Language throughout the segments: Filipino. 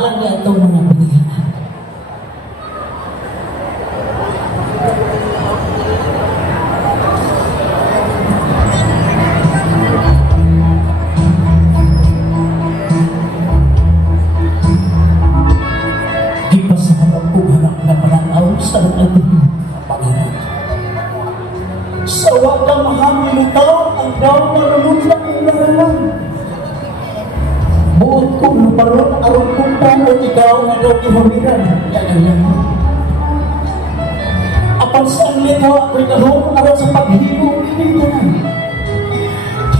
Bahala na itong mga pinigyan. Di pa sa harap ko hanap na pananaw sa ating Panginoon. Sa wakang mahamilutaw ang daw marunong na kong narawan. Buot kong luparon, araw kong panot ikaw na daw ihawiran. Yan. Apan sa ang lito ako'y nahong araw sa paghibong pinigyan.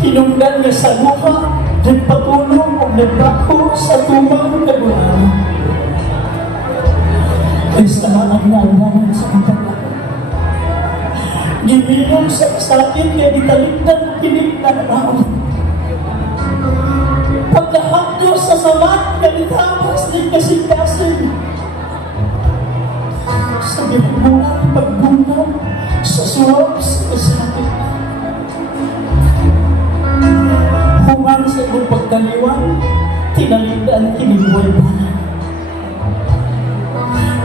Hinungdan niya sa luha, nagpatulong o nagbako sa tumang kagulaan. Ay salamat na ang naman sa kapatid. Giminom sa sakit kaya ditaligdan kinig na naon. Pagkahapyo sa samat, kalitapas din kasing-kasing. Sa binubuhan, pagbunga, sa suwag, sa kasakit. Human sa ibang pagdaliwan, tinaligdan kinibuhay-buhay.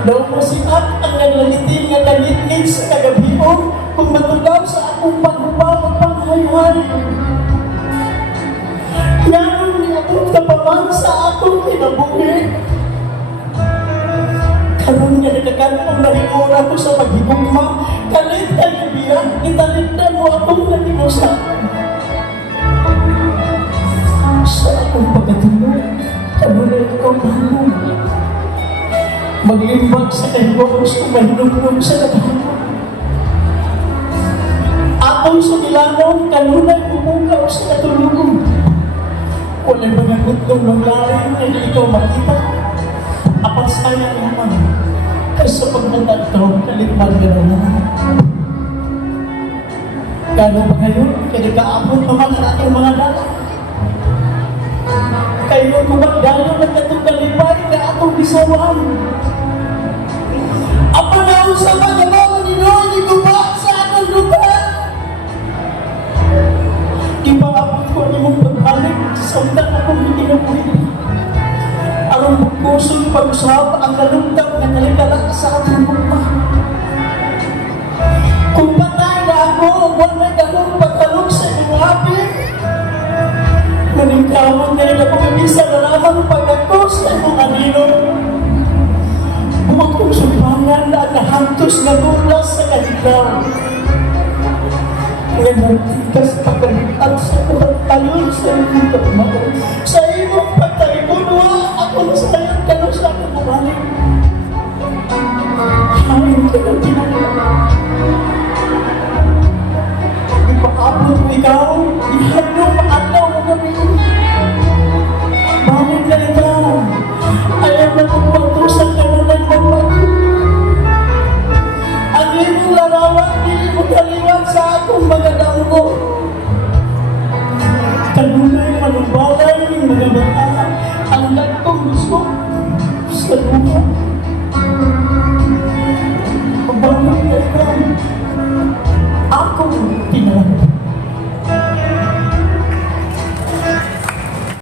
Daw mo sikat ang naglalitin nga kalitid sa kagabion kung matulaw sa akong paghubaw at panghayhay. Yan niabot ka pa man sa akong kinabuhi. Karoon niya nagkakanong narigura ko sa paghigugma, kalit ka nibiyan, italigdan mo akong nalimusa. Sa akong pagkatulog, karoon na akong mahal. Mag-imbag sa kahibos kung mahinugnog sa naghahanap. Atong sa nilanong, kanunay umukaw sa natulugong. Wala'y mga gutlong ng laring na hindi ikaw makita. Apan sayang naman, kasi sa pagnatatro, kalikman ka na naman. Gano'n ba ngayon, kaya kaabot naman ang aking mga dala. Kayo kung magdalo ng katong kalipay na atong bisawaan. Apa na sa pagkabawa ni Noy, ni Guba sa atong lugar. Ipaabot ko ni mong pagbalik sa undan akong hindi na buhay. Arong bukosong pag-usap ang nalungtap na naligala sa atong lupa. Kung patay na ako, huwag na akong pagtalog sa inyong hapin. Maningkawan na rin ako kabisa na lamang pag-ako sa inyong anino. Huwag kong sumpangan na nahantos na bulas sa kanilaw. Ngayon, tigas pagkalitan sa pagtalon sa inyong pagmahal. Sa imong pagtalibunwa, ako na sa kanyang kanon sa aking bumalik. Hamin ka na pinagawa. Ipaabot mo ikaw, ihanong maalaw na gabi. Balik na ikaw, ayaw na kong pagtusan ka na ng bawat. Ang iyong larawan, hindi mo kaliwan sa akong mga damgo. Kanunay manumbalay ng mga bata, ang nagkong gusto sa lupa. Balik na ikaw,